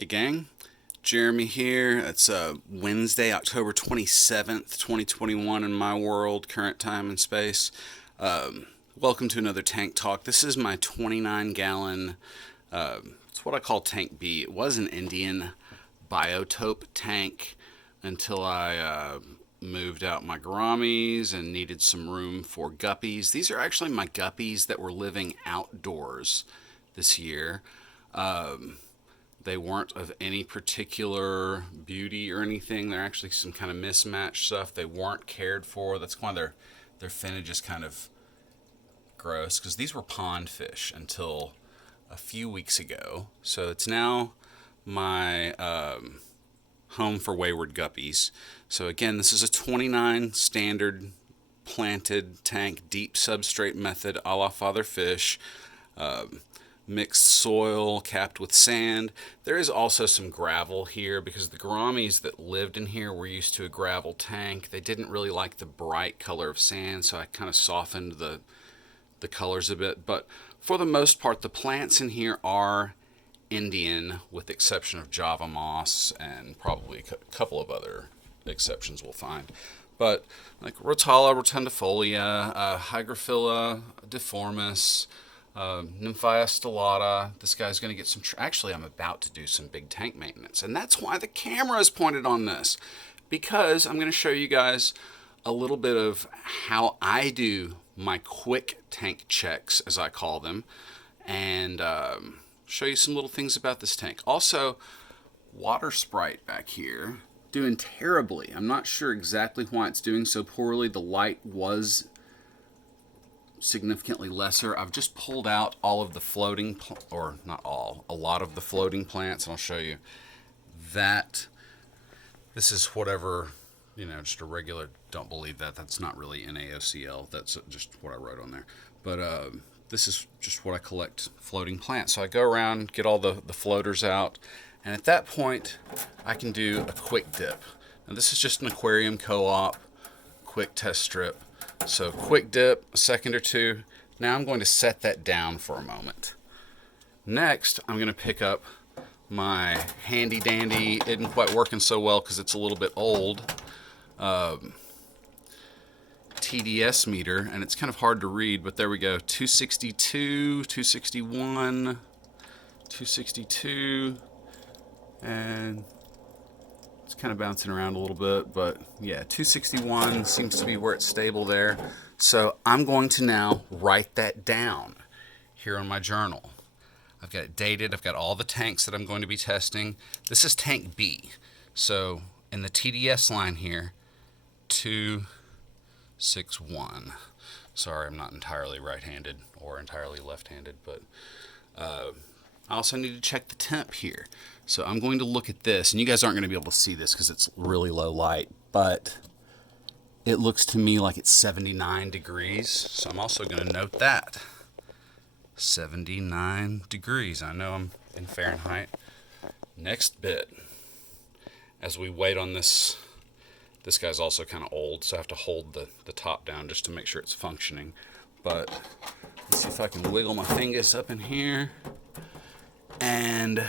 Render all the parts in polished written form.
Hey gang, Jeremy here. It's Wednesday, October 27th, 2021 in my world, current time and space. Welcome to another tank talk. This is my 29-gallon, it's what I call Tank B. It was an Indian biotope tank until I moved out my gouramis and needed some room for guppies. These are actually my guppies that were living outdoors this year. They weren't of any particular beauty or anything. They're actually some kind of mismatched stuff. They weren't cared for. That's why their finnage is kind of gross, because these were pond fish until a few weeks ago. So it's now my home for wayward guppies. So again, this is a 29 standard planted tank, deep substrate method, a la Father Fish. Mixed soil capped with sand. There is also some gravel here because the gouramis that lived in here were used to a gravel tank. They didn't really like the bright color of sand, so I kind of softened the colors a bit. But for the most part, the plants in here are Indian, with the exception of Java moss and probably a couple of other exceptions we'll find. But like Rotala rotundifolia, Hygrophila deformis, Nymphia stellata. This guy's going to get some... Actually, I'm about to do some big tank maintenance, and that's why the camera is pointed on this, because I'm going to show you guys a little bit of how I do my quick tank checks, as I call them, and show you some little things about this tank. Also, water sprite back here doing terribly. I'm not sure exactly why it's doing so poorly. The light was significantly lesser. I've just pulled out all of the floating, or not all, a lot of the floating plants, and I'll show you that. This is whatever, just a regular, don't believe that. That's not really NaOCl. That's just what I wrote on there. But this is just what I collect floating plants. So I go around, get all the floaters out, and at that point, I can do a quick dip. Now this is just an aquarium co-op, quick test strip. So quick dip, a second or two. Now I'm going to set that down for a moment. Next, I'm going to pick up my handy dandy, isn't quite working so well because it's a little bit old, Tds meter, and it's kind of hard to read, but there we go. 262, 261, 262, and it's kind of bouncing around a little bit, but yeah, 261 seems to be where it's stable there. So I'm going to now write that down here on my journal. I've got it dated. I've got all the tanks that I'm going to be testing. This is tank B. So in the TDS line here, 261. Sorry, I'm not entirely right-handed or entirely left-handed, but I also need to check the temp here. So I'm going to look at this, and you guys aren't going to be able to see this because it's really low light, but it looks to me like it's 79 degrees. So I'm also going to note that. 79 degrees. I know I'm in Fahrenheit. Next bit, as we wait on this guy's also kind of old, so I have to hold the top down just to make sure it's functioning. But let's see if I can wiggle my fingers up in here. And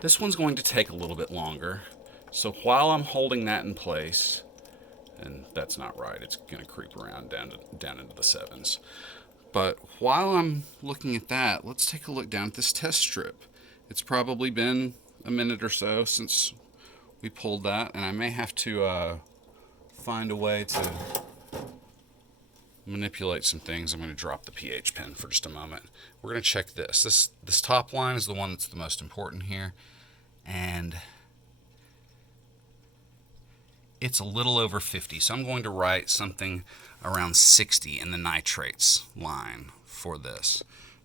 this one's going to take a little bit longer. So while I'm holding that in place, and that's not right, it's going to creep around down into the sevens. But while I'm looking at that, let's take a look down at this test strip. It's probably been a minute or so since we pulled that, and I may have to find a way to manipulate some things. I'm going to drop the pH pen for just a moment. We're going to check this. This top line is the one that's the most important here, and it's a little over 50. So I'm going to write something around 60 in the nitrates line for this.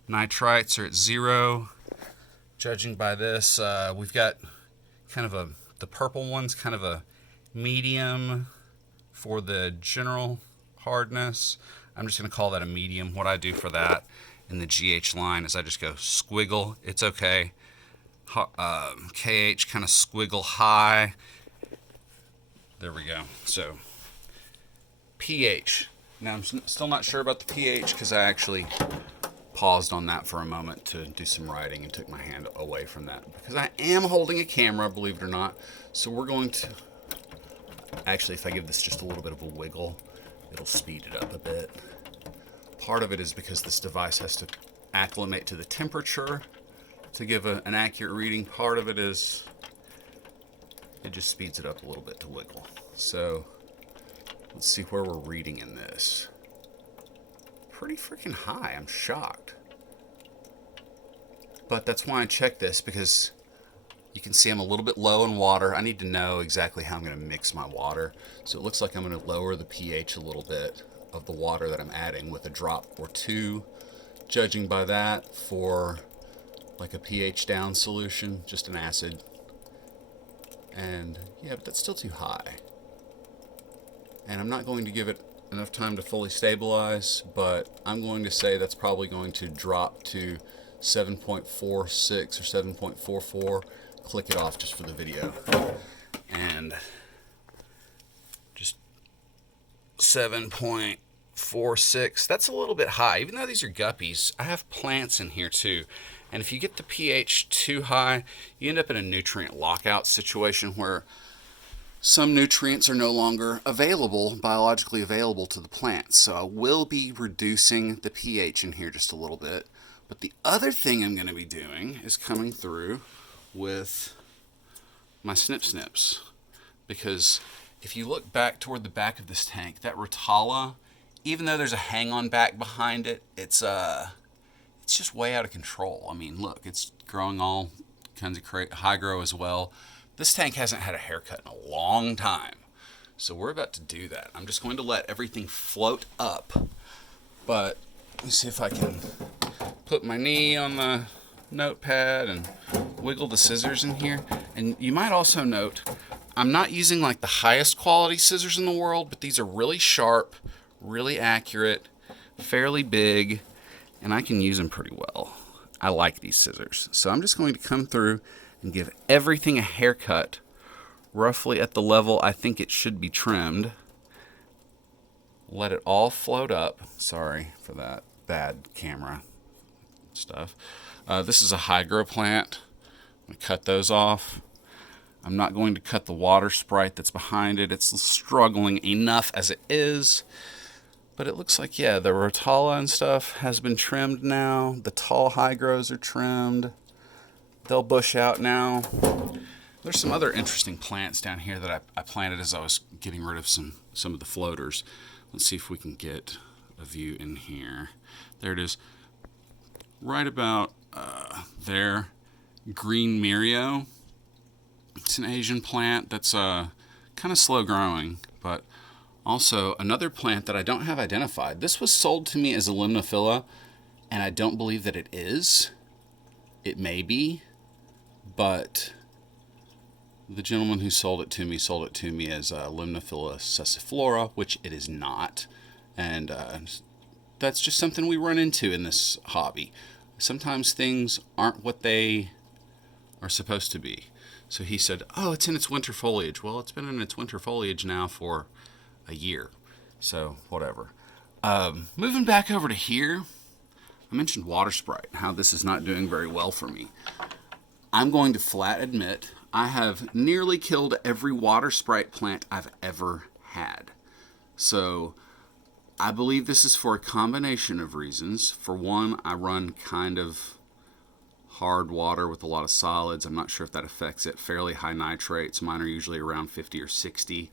Nitrites are at 0. Judging by this, we've got kind of the purple one's kind of a medium for the general hardness. I'm just going to call that a medium. What I do for that in the GH line is I just go squiggle, it's okay. KH kind of squiggle high. There we go. So pH. Now I'm still not sure about the pH because I actually paused on that for a moment to do some writing and took my hand away from that because I am holding a camera, believe it or not. So we're going to, actually, if I give this just a little bit of a wiggle, it'll speed it up a bit. Part of it is because this device has to acclimate to the temperature to give an accurate reading. Part of it is it just speeds it up a little bit to wiggle. So let's see where we're reading in this. Pretty freaking high. I'm shocked. But that's why I check this, because you can see I'm a little bit low in water. I need to know exactly how I'm going to mix my water. So it looks like I'm going to lower the pH a little bit of the water that I'm adding with a drop or two, judging by that for like a pH down solution, just an acid. And yeah, but that's still too high. And I'm not going to give it enough time to fully stabilize, but I'm going to say that's probably going to drop to 7.46 or 7.44. Click it off just for the video. And just 7.46. That's a little bit high. Even though these are guppies, I have plants in here too. And if you get the pH too high, you end up in a nutrient lockout situation where some nutrients are no longer available, biologically available to the plants. So I will be reducing the pH in here just a little bit. But the other thing I'm going to be doing is coming through with my snips. Because if you look back toward the back of this tank, that Rotala, even though there's a hang-on back behind it, it's just way out of control. I mean, look, it's growing all kinds of high grow as well. This tank hasn't had a haircut in a long time. So we're about to do that. I'm just going to let everything float up. But let me see if I can put my knee on the notepad and wiggle the scissors in here. And you might also note, I'm not using like the highest quality scissors in the world, but these are really sharp, really accurate, fairly big, and I can use them pretty well. I like these scissors. So I'm just going to come through and give everything a haircut roughly at the level I think it should be trimmed. Let it all float up. Sorry for that bad camera stuff. This is a hydro plant. I'm going to cut those off. I'm not going to cut the water sprite that's behind it. It's struggling enough as it is. But it looks like, yeah, the Rotala and stuff has been trimmed now. The tall hydros are trimmed. They'll bush out now. There's some other interesting plants down here that I planted as I was getting rid of some of the floaters. Let's see if we can get a view in here. There it is. Right about there. Green Myrio. It's an Asian plant that's kind of slow growing, but also another plant that I don't have identified. This was sold to me as a limnophila, and I don't believe that it is. It may be, but the gentleman who sold it to me as Limnophila sessiflora, which it is not. And that's just something we run into in this hobby. Sometimes things aren't what they are supposed to be. So he said, oh, it's in its winter foliage. Well, it's been in its winter foliage now for a year. So, whatever. Moving back over to here, I mentioned water sprite, how this is not doing very well for me. I'm going to flat admit I have nearly killed every water sprite plant I've ever had. So I believe this is for a combination of reasons. For one, I run kind of hard water with a lot of solids. I'm not sure if that affects it. Fairly high nitrates. Mine are usually around 50 or 60.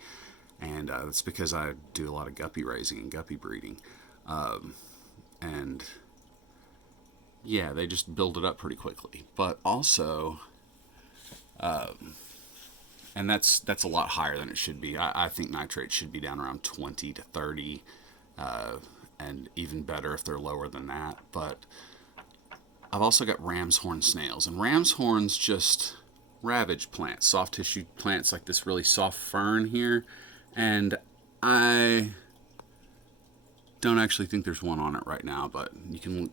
And that's because I do a lot of guppy raising and guppy breeding. And yeah, they just build it up pretty quickly. But also, and that's a lot higher than it should be. I think nitrates should be down around 20 to 30, and even better if they're lower than that. But I've also got ram's horn snails, and ram's horns just ravage plants, soft tissue plants like this really soft fern here. And I don't actually think there's one on it right now, but you can look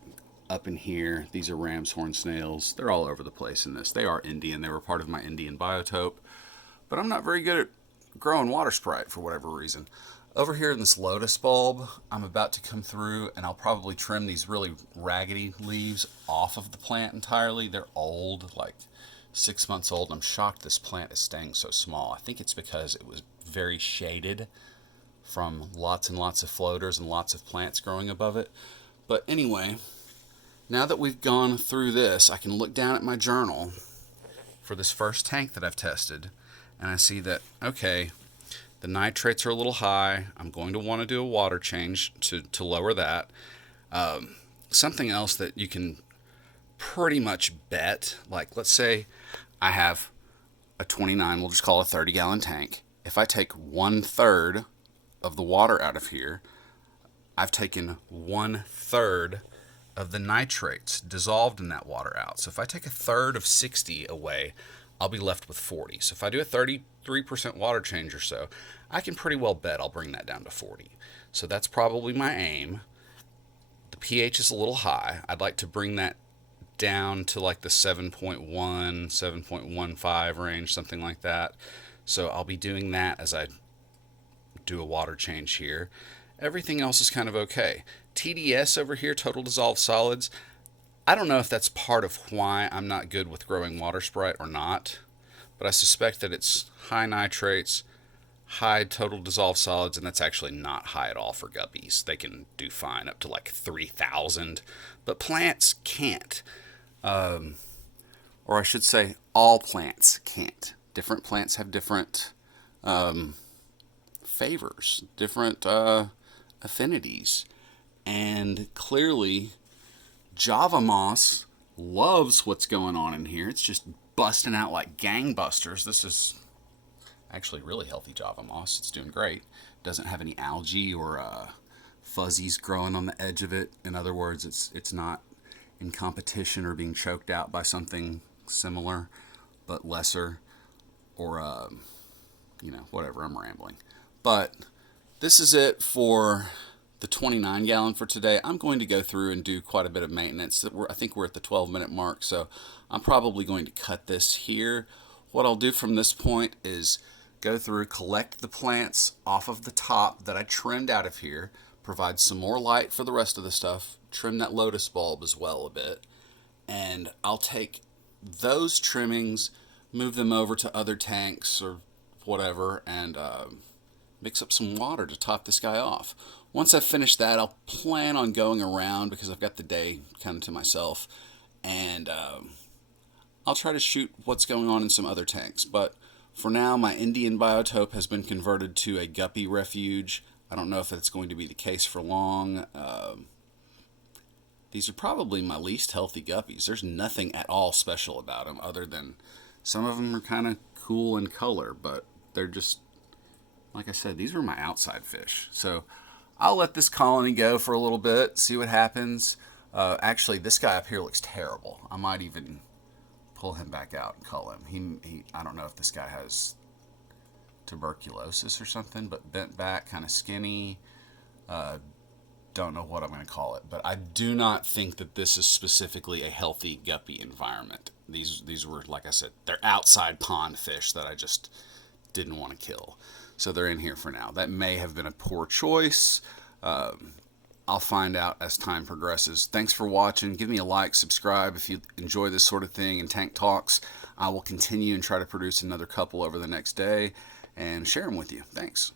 up in here. These are ram's horn snails. They're all over the place in this. They are Indian. They were part of my Indian biotope, but I'm not very good at growing water sprite for whatever reason. Over here in this lotus bulb, I'm about to come through and I'll probably trim these really raggedy leaves off of the plant entirely. They're old, like 6 months old. I'm shocked this plant is staying so small. I think it's because it was very shaded from lots and lots of floaters and lots of plants growing above it. But anyway, now that we've gone through this, I can look down at my journal for this first tank that I've tested, and I see that, okay, the nitrates are a little high. I'm going to want to do a water change to lower that. Something else that you can pretty much bet, like let's say I have a 29, we'll just call it a 30-gallon tank. If I take 1/3 of the water out of here, I've taken 1/3 of the nitrates dissolved in that water out. So if I take 1/3 of 60 away, I'll be left with 40. So if I do a 33% water change or so, I can pretty well bet I'll bring that down to 40. So that's probably my aim. The pH is a little high. I'd like to bring that down to like the 7.1, 7.15 range, something like that. So I'll be doing that as I do a water change here. Everything else is kind of okay. TDS over here, total dissolved solids, I don't know if that's part of why I'm not good with growing water sprite or not, but I suspect that it's high nitrates, high total dissolved solids, and that's actually not high at all for guppies. They can do fine up to like 3,000, but plants can't. Or I should say, all plants can't. Different plants have different favors, different affinities, and clearly Java moss loves what's going on in here. It's just busting out like gangbusters. This is actually really healthy Java moss. It's doing great. Doesn't have any algae or fuzzies growing on the edge of it. In other words, it's not in competition or being choked out by something similar but lesser, or whatever. I'm rambling. But this is it for the 29-gallon for today. I'm going to go through and do quite a bit of maintenance. I think we're at the 12-minute mark, so I'm probably going to cut this here. What I'll do from this point is go through, collect the plants off of the top that I trimmed out of here, provide some more light for the rest of the stuff, trim that lotus bulb as well a bit, and I'll take those trimmings, move them over to other tanks or whatever, and mix up some water to top this guy off. Once I've finished that, I'll plan on going around because I've got the day kind of to myself, and I'll try to shoot what's going on in some other tanks. But for now, my Indian biotope has been converted to a guppy refuge. I don't know if that's going to be the case for long. These are probably my least healthy guppies. There's nothing at all special about them other than some of them are kind of cool in color, but they're just, like I said, these were my outside fish. So I'll let this colony go for a little bit, see what happens. Actually, this guy up here looks terrible. I might even pull him back out and cull him. I don't know if this guy has tuberculosis or something, but bent back, kind of skinny. Don't know what I'm going to call it, but I do not think that this is specifically a healthy guppy environment. These were, like I said, they're outside pond fish that I just didn't want to kill. So they're in here for now. That may have been a poor choice. I'll find out as time progresses. Thanks for watching. Give me a like, subscribe if you enjoy this sort of thing and tank talks. I will continue and try to produce another couple over the next day and share them with you. Thanks.